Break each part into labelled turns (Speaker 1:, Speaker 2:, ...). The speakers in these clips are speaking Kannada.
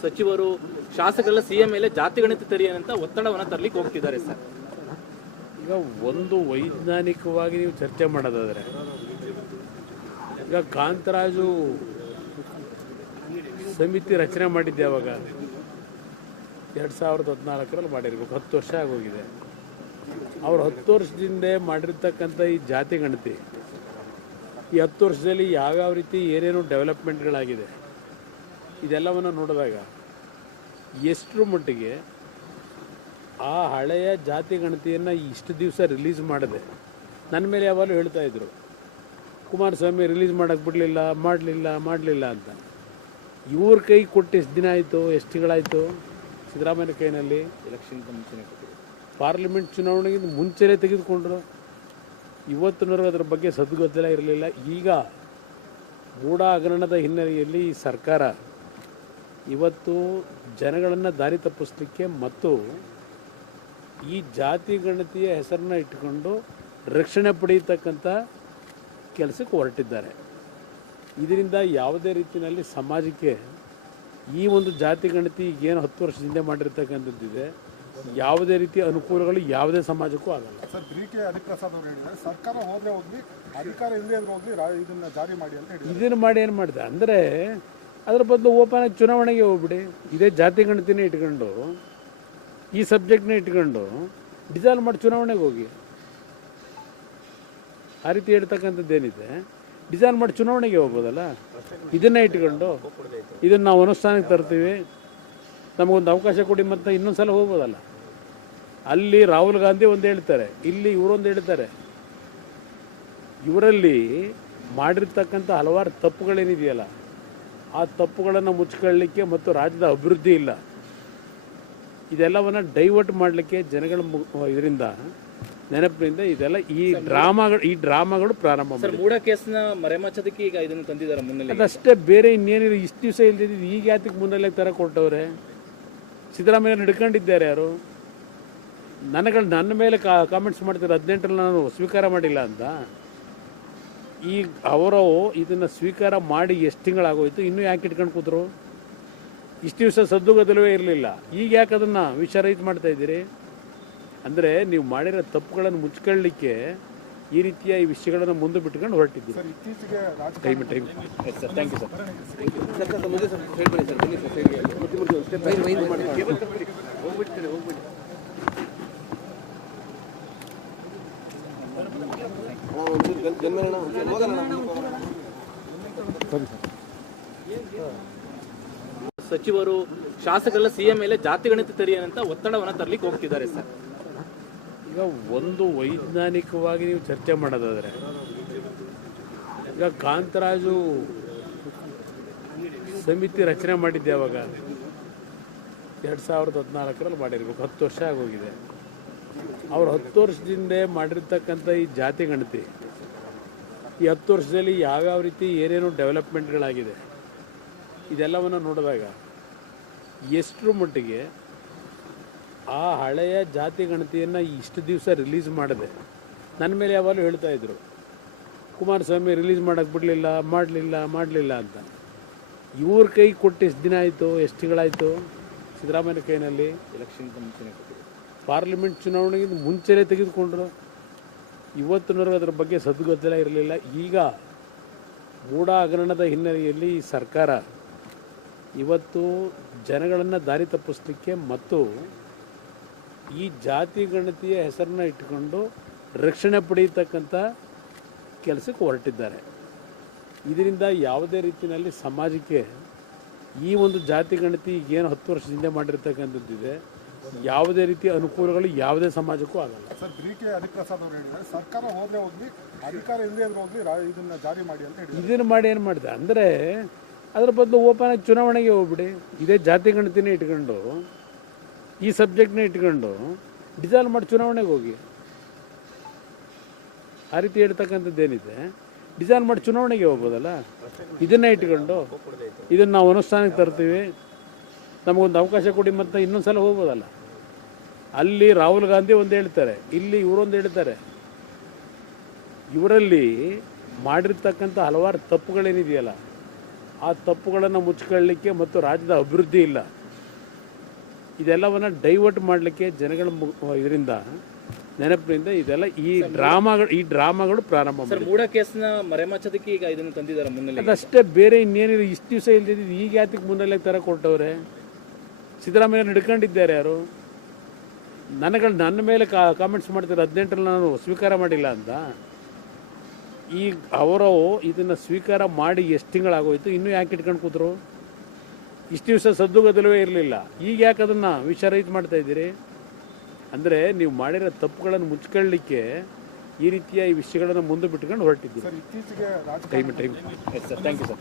Speaker 1: ಸಚಿವರು, ಶಾಸಕರೆಲ್ಲ ಸಿಎಂ ಮೇಲೆ ಜಾತಿ ಗಣಿತ ತೆರೆಯಂತ ಒತ್ತಡವನ್ನು ತರಲಿಕ್ಕೆ ಹೋಗ್ತಿದ್ದಾರೆ ಸರ್.
Speaker 2: ಈಗ ಒಂದು ವೈಜ್ಞಾನಿಕವಾಗಿ ನೀವು ಚರ್ಚೆ ಮಾಡೋದಾದರೆ, ಈಗ ಕಾಂತರಾಜು ಸಮಿತಿ ರಚನೆ ಮಾಡಿದ್ದೆ ಅವಾಗ. ಎರಡು ಸಾವಿರದ ಹದಿನಾಲ್ಕರಲ್ಲಿ ಮಾಡಿರ್ಬೇಕು, ಹತ್ತು ವರ್ಷ ಆಗೋಗಿದೆ. ಅವ್ರು ಹತ್ತು ವರ್ಷದಿಂದ ಮಾಡಿರ್ತಕ್ಕಂಥ ಈ ಜಾತಿ ಗಣತಿ, ಈ ಹತ್ತು ವರ್ಷದಲ್ಲಿ ಯಾವ್ಯಾವ ರೀತಿ ಏನೇನು ಡೆವಲಪ್ಮೆಂಟ್ಗಳಾಗಿದೆ ಇದೆಲ್ಲವನ್ನು ನೋಡಿದಾಗ ಎಷ್ಟರ ಮಟ್ಟಿಗೆ ಆ ಹಳೆಯ ಜಾತಿ ಗಣತಿಯನ್ನು ಇಷ್ಟು ದಿವಸ ರಿಲೀಸ್ ಮಾಡಿದೆ. ನನ್ನ ಮೇಲೆ ಯಾವಾಗಲೂ ಹೇಳ್ತಾ ಇದ್ರು ಕುಮಾರಸ್ವಾಮಿ ರಿಲೀಸ್ ಮಾಡೋಕ್ಕೆ ಬಿಡಲಿಲ್ಲ ಮಾಡಲಿಲ್ಲ ಮಾಡಲಿಲ್ಲ ಅಂತ. ಇವ್ರ ಕೈ ಕೊಟ್ಟು ಎಷ್ಟು ದಿನ ಆಯಿತು ಎಷ್ಟು ತಿಂಗಳಾಯಿತು ಸಿದ್ದರಾಮಯ್ಯ ಕೈನಲ್ಲಿ? ಎಲೆಕ್ಷನ್ ಮುಂಚೆನೆ ಪಾರ್ಲಿಮೆಂಟ್ ಚುನಾವಣೆಗಿಂತ ಮುಂಚೆನೇ ತೆಗೆದುಕೊಂಡ್ರು. ಇವತ್ತಿನವರೆಗೂ ಅದರ ಬಗ್ಗೆ ಸದ್ಗೊತ್ತಲ ಇರಲಿಲ್ಲ. ಈಗ ಮೂಢ ಹಗರಣದ ಹಿನ್ನೆಲೆಯಲ್ಲಿ ಈ ಸರ್ಕಾರ ಇವತ್ತು ಜನಗಳನ್ನು ದಾರಿ ತಪ್ಪಿಸ್ಲಿಕ್ಕೆ ಮತ್ತು ಈ ಜಾತಿ ಗಣತಿಯ ಹೆಸರನ್ನ ಇಟ್ಟುಕೊಂಡು ರಕ್ಷಣೆ ಪಡೆಯತಕ್ಕಂಥ ಕೆಲಸಕ್ಕೆ ಹೊರಟಿದ್ದಾರೆ. ಇದರಿಂದ ಯಾವುದೇ ರೀತಿಯಲ್ಲಿ ಸಮಾಜಕ್ಕೆ ಈ ಒಂದು ಜಾತಿ ಗಣತಿ ಏನು ಹತ್ತು ವರ್ಷದಿಂದ ಮಾಡಿರ್ತಕ್ಕಂಥದ್ದಿದೆ. ಯಾವುದೇ ರೀತಿಯ ಅನುಕೂಲಗಳು ಯಾವುದೇ ಸಮಾಜಕ್ಕೂ ಆಗಲ್ಲ.
Speaker 3: ಸರ್ ಬಿ ಕೆ ಹರಿಪ್ರಸಾದ್ ಅವರು ಹೇಳಿದ್ದಾರೆ. ಸರ್ಕಾರ ಹೋದ್ರೆ ಹೋಗ್ಲಿ ಅಧಿಕಾರ ಇಲ್ಲದೆ ಹೋಗ್ಲಿ ಇದನ್ನ ಜಾರಿ ಮಾಡಿ
Speaker 2: ಅಂತ ಇದನ್ನು ಮಾಡಿ ಏನು ಮಾಡಿದೆ ಅಂದರೆ ಅದರ ಬದಲು ಓಪನ್ ಆಗಿ ಚುನಾವಣೆಗೆ ಹೋಗ್ಬಿಡಿ. ಇದೇ ಜಾತಿ ಗಣತಿನೇ ಇಟ್ಕೊಂಡು, ಈ ಸಬ್ಜೆಕ್ಟ್ನೇ ಇಟ್ಕೊಂಡು ಡಿಸಾಲ್ವ್ ಮಾಡಿ ಚುನಾವಣೆಗೆ ಹೋಗಿ. ಆ ರೀತಿ ಹೇಳ್ತಕ್ಕಂಥದ್ದೇನಿದೆ ಡಿಸಾಲ್ವ್ ಮಾಡಿ ಚುನಾವಣೆಗೆ ಹೋಗ್ಬೋದಲ್ಲ? ಇದನ್ನೇ ಇಟ್ಕೊಂಡು, ಇದನ್ನು ನಾವು ಅನುಷ್ಠಾನಕ್ಕೆ ತರ್ತೀವಿ. ನಮಗೊಂದು ಅವಕಾಶ ಕೊಡಿ ಮತ್ತು ಇನ್ನೊಂದು ಸಲ ಹೋಗ್ಬೋದಲ್ಲ? ಅಲ್ಲಿ ರಾಹುಲ್ ಗಾಂಧಿ ಒಂದು ಹೇಳ್ತಾರೆ, ಇಲ್ಲಿ ಇವರೊಂದು ಹೇಳ್ತಾರೆ. ಇವರಲ್ಲಿ ಮಾಡಿರ್ತಕ್ಕಂಥ ಹಲವಾರು ತಪ್ಪುಗಳೇನಿದೆಯಲ್ಲ? ಆ ತಪ್ಪುಗಳನ್ನು ಮುಚ್ಕೊಳ್ಳಿಕ್ಕೆ ಮತ್ತು ರಾಜ್ಯದ ಅಭಿವೃದ್ಧಿ ಇಲ್ಲ. ಇದೆಲ್ಲವನ್ನು ಡೈವರ್ಟ್ ಮಾಡಲಿಕ್ಕೆ ಜನಗಳ ಇದರಿಂದ ನೆನಪಿನಿಂದ ಇದೆಲ್ಲ ಈ ಡ್ರಾಮಾಗಳು ಈ ಡ್ರಾಮಾಗಳು ಪ್ರಾರಂಭ
Speaker 1: ಮಾಡಿ ಕೇಸ್ನ ಮರೆಮಾಚೋದಕ್ಕೆ ಈಗ ಇದನ್ನು ತಂದಿದ್ದಾರೆ ಮುನ್ನೆಲೆ
Speaker 2: ಅದಷ್ಟೇ ಬೇರೆ ಇನ್ನೇನಿಲ್ಲ ಇಷ್ಟು ದಿವಸ ಇಲ್ದಿದ್ದು ಈಗ ಯಾತಕ್ಕೆ ಮುನ್ನೆಲೆ ತರ ಕೊಟ್ಟವ್ರೆ? ಸಿದ್ದರಾಮಯ್ಯ ನಡ್ಕೊಂಡಿದ್ದಾರೆ ಯಾರು? ನನಗಳು ನನ್ನ ಮೇಲೆ ಕಾಮೆಂಟ್ಸ್ ಮಾಡ್ತಾರೆ ಹದಿನೆಂಟರಲ್ಲಿ ನಾನು ಸ್ವೀಕಾರ ಮಾಡಿಲ್ಲ ಅಂತ. ಈಗ ಅವರು ಇದನ್ನು ಸ್ವೀಕಾರ ಮಾಡಿ ಎಷ್ಟು ತಿಂಗಳಾಗೋಯ್ತು ಇನ್ನೂ ಯಾಕೆ ಇಟ್ಕೊಂಡು ಕೂತರು ಇಷ್ಟು ದಿವಸ ಸದ್ದುಗದಲವೇ ಇರಲಿಲ್ಲ ಈಗ ಯಾಕೆ ಅದನ್ನು ವಿಷಾರಹಿತ ಮಾಡ್ತಾ ಇದ್ದೀರಿ ಅಂದರೆ ನೀವು ಮಾಡಿರೋ ತಪ್ಪುಗಳನ್ನು ಮುಚ್ಕೊಳ್ಳಿಕ್ಕೆ ಈ ರೀತಿಯ ಈ ವಿಷಯಗಳನ್ನು ಮುಂದೆ ಬಿಟ್ಕೊಂಡು sir Raja time time sir thank you sir
Speaker 1: ಸಚಿವರು, ಶಾಸಕರೆಲ್ಲ ಸಿಎಂ ಮೇಲೆ ಜಾತಿ ಗಣಿತ ತೆರೆಯಂತ ಒತ್ತಡವನ್ನು ತರಲಿಕ್ಕೆ ಹೋಗ್ತಿದ್ದಾರೆ ಸರ್.
Speaker 2: ಈಗ ಒಂದು ವೈಜ್ಞಾನಿಕವಾಗಿ ನೀವು ಚರ್ಚೆ ಮಾಡೋದಾದರೆ, ಈಗ ಕಾಂತರಾಜು ಸಮಿತಿ ರಚನೆ ಮಾಡಿದ್ದೆ ಅವಾಗ. ಎರಡು ಸಾವಿರದ ಹದಿನಾಲ್ಕರಲ್ಲಿ ಮಾಡಿರ್ಬೇಕು. ಹತ್ತು ವರ್ಷ ಆಗೋಗಿದೆ. ಅವ್ರು ಹತ್ತು ವರ್ಷದಿಂದ ಮಾಡಿರ್ತಕ್ಕಂಥ ಈ ಜಾತಿ ಗಣತಿ, ಈ ಹತ್ತು ವರ್ಷದಲ್ಲಿ ಯಾವ್ಯಾವ ರೀತಿ ಏನೇನು ಡೆವಲಪ್ಮೆಂಟ್ಗಳಾಗಿದೆ, ಇದೆಲ್ಲವನ್ನು ನೋಡಿದಾಗ ಎಷ್ಟರ ಮಟ್ಟಿಗೆ ಆ ಹಳೆಯ ಜಾತಿ ಗಣತಿಯನ್ನು ಇಷ್ಟು ದಿವಸ ರಿಲೀಸ್ ಮಾಡಿದೆ ನನ್ನ ಮೇಲೆ ಯಾವಾಗಲೂ ಹೇಳ್ತಾ ಇದ್ರು, ಕುಮಾರಸ್ವಾಮಿ ರಿಲೀಸ್ ಮಾಡೋಕ್ಕೆ ಬಿಡಲಿಲ್ಲ, ಮಾಡಲಿಲ್ಲ ಮಾಡಲಿಲ್ಲ ಅಂತ. ಇವ್ರ ಕೈ ಕೊಟ್ಟು ಎಷ್ಟು ದಿನ ಆಯಿತು, ಎಷ್ಟು ತಿಂಗಳಾಯಿತು ಸಿದ್ದರಾಮಯ್ಯ ಕೈನಲ್ಲಿ? ಎಲೆಕ್ಷನ್ ಮುಂಚೆನೆ ಪಾರ್ಲಿಮೆಂಟ್ ಚುನಾವಣೆಗಿಂತ ಮುಂಚೆನೇ ತೆಗೆದುಕೊಂಡ್ರು. ಇವತ್ತಿನವರೆಗೂ ಅದರ ಬಗ್ಗೆ ಸದ್ಗೊತ್ತಲ ಇರಲಿಲ್ಲ. ಈಗ ಮೂಢ ಹಗರಣದ ಹಿನ್ನೆಲೆಯಲ್ಲಿ ಈ ಸರ್ಕಾರ ಇವತ್ತು ಜನಗಳನ್ನು ದಾರಿ ತಪ್ಪಿಸ್ಲಿಕ್ಕೆ ಮತ್ತು ಈ ಜಾತಿ ಗಣತಿಯ ಹೆಸರನ್ನ ಇಟ್ಟುಕೊಂಡು ರಕ್ಷಣೆ ಪಡೆಯತಕ್ಕಂಥ ಕೆಲಸಕ್ಕೆ ಹೊರಟಿದ್ದಾರೆ. ಇದರಿಂದ ಯಾವುದೇ ರೀತಿಯಲ್ಲಿ ಸಮಾಜಕ್ಕೆ ಈ ಒಂದು ಜಾತಿ ಗಣತಿ ಏನು ಹತ್ತು ವರ್ಷದಿಂದ ಮಾಡಿರ್ತಕ್ಕಂಥದ್ದಿದೆ. ಯಾವುದೇ ರೀತಿಯ ಅನುಕೂಲಗಳು ಯಾವುದೇ ಸಮಾಜಕ್ಕೂ ಆಗಲ್ಲ.
Speaker 3: ಸರ್ ಬಿ ಕೆ ಹರಿಪ್ರಸಾದ್ ಅವರು ಹೇಳಿದ್ದಾರೆ ಸರ್ಕಾರ ಹೋದ್ರೆ ಹೋಗ್ಲಿ ಅಧಿಕಾರ ಇಲ್ಲದೆ ಇದ್ರೆ ಹೋಗ್ಲಿ ಇದನ್ನ ಜಾರಿ ಮಾಡಿ ಅಂತ
Speaker 2: ಹೇಳಿ ಇದನ್ನು ಮಾಡಿ ಏನು ಮಾಡಿದೆ? ಅಂದರೆ ಅದರ ಬದಲು ಓಪನ್ ಆಗಿ ಚುನಾವಣೆಗೆ ಹೋಗ್ಬಿಡಿ. ಇದೇ ಜಾತಿ ಗಣತಿನೇ ಇಟ್ಕೊಂಡು ಈ ಸಬ್ಜೆಕ್ಟ್ನೇ ಇಟ್ಕೊಂಡು ಡಿಸಾಲ್ವ್ ಮಾಡಿ ಚುನಾವಣೆಗೆ ಹೋಗಿ. ಆ ರೀತಿ ಹೇಳ್ತಕ್ಕಂಥದ್ದೇನಿದೆ ಡಿಸಾಲ್ವ್ ಮಾಡಿ ಚುನಾವಣೆಗೆ ಹೋಗ್ಬೋದಲ್ಲ? ಇದನ್ನೇ ಇಟ್ಕೊಂಡು ಇದನ್ನು ನಾವು ಅನುಷ್ಠಾನಕ್ಕೆ ತರ್ತೀವಿ. ನಮಗೊಂದು ಅವಕಾಶ ಕೊಡಿ ಮತ್ತು ಇನ್ನೊಂದು ಸಲ ಹೋಗ್ಬೋದಲ್ಲ? ಅಲ್ಲಿ ರಾಹುಲ್ ಗಾಂಧಿ ಒಂದು ಹೇಳ್ತಾರೆ ಇಲ್ಲಿ ಇವರೊಂದು ಹೇಳ್ತಾರೆ. ಇವರಲ್ಲಿ ಮಾಡಿರ್ತಕ್ಕಂಥ ಹಲವಾರು ತಪ್ಪುಗಳೇನಿದೆಯಲ್ಲ ಆ ತಪ್ಪುಗಳನ್ನು ಮುಚ್ಕೊಳ್ಳಿಕ್ಕೆ ಮತ್ತು ರಾಜ್ಯದ ಅಭಿವೃದ್ಧಿ ಇಲ್ಲ. ಇದೆಲ್ಲವನ್ನು ಡೈವರ್ಟ್ ಮಾಡಲಿಕ್ಕೆ ಜನಗಳ ಇದರಿಂದ ನೆನಪಿನಿಂದ ಇದೆಲ್ಲ ಈ ಡ್ರಾಮಾಗಳು ಈ ಡ್ರಾಮಾಗಳು ಪ್ರಾರಂಭ
Speaker 1: ಮಾಡಿ ಕೇಸ್ನ ಮರೆಮಾಚೋದಕ್ಕೆ ಈಗ ಇದನ್ನು ತಂದಿದ್ದಾರೆ ಮುನ್ನೆಲೆ
Speaker 2: ಅದಷ್ಟೇ ಬೇರೆ ಇನ್ನೇನಿದೆ ಇಷ್ಟು ದಿವಸ ಇಲ್ದಿದ್ದು ಈಗ ಯಾತಕ್ಕೆ ಮುನ್ನೆಲೆ ತರ ಕೊಟ್ಟವ್ರೆ? ಸಿದ್ದರಾಮಯ್ಯ ಹಿಡ್ಕೊಂಡಿದ್ದಾರೆ ಯಾರು? ನನಗಳು ನನ್ನ ಮೇಲೆ ಕಾ ಕಾಮೆಂಟ್ಸ್ ಮಾಡ್ತಾರೆ ಹದಿನೆಂಟರಲ್ಲಿ ನಾನು ಸ್ವೀಕಾರ ಮಾಡಿಲ್ಲ ಅಂತ. ಈಗ ಅವರು ಇದನ್ನು ಸ್ವೀಕಾರ ಮಾಡಿ ಎಷ್ಟು ತಿಂಗಳಾಗೋಯ್ತು? ಇನ್ನೂ ಯಾಕೆ ಇಟ್ಕೊಂಡು ಕೂತರು? ಇಷ್ಟು ದಿವಸ ಸದ್ದುಗದಲವೇ ಇರಲಿಲ್ಲ. ಈಗ ಯಾಕೆ ಅದನ್ನು ವಿಷರಹಿತ ಮಾಡ್ತಾ ಮಾಡ್ತಾಯಿದ್ದೀರಿ ಅಂದರೆ ನೀವು ಮಾಡಿರೋ ತಪ್ಪುಗಳನ್ನು ಮುಚ್ಕೊಳ್ಳಿಕ್ಕೆ ಈ ರೀತಿಯ ಈ ವಿಷಯಗಳನ್ನು ಮುಂದೆ ಬಿಟ್ಕೊಂಡು ಹೊರಟಿದ್ದೀವಿ time time sir thank you sir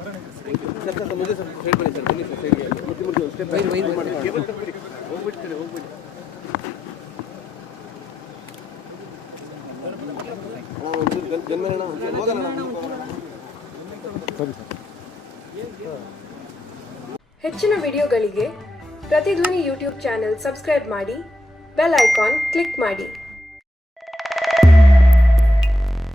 Speaker 4: ಹೆಚ್ಚಿನ ವಿಡಿಯೋಗಳಿಗೆ ಪ್ರತಿಧ್ವನಿ ಯೂಟ್ಯೂಬ್ ಚಾನೆಲ್ ಸಬ್ಸ್ಕ್ರೈಬ್ ಮಾಡಿ ಬೆಲ್ ಐಕಾನ್ ಕ್ಲಿಕ್ ಮಾಡಿ.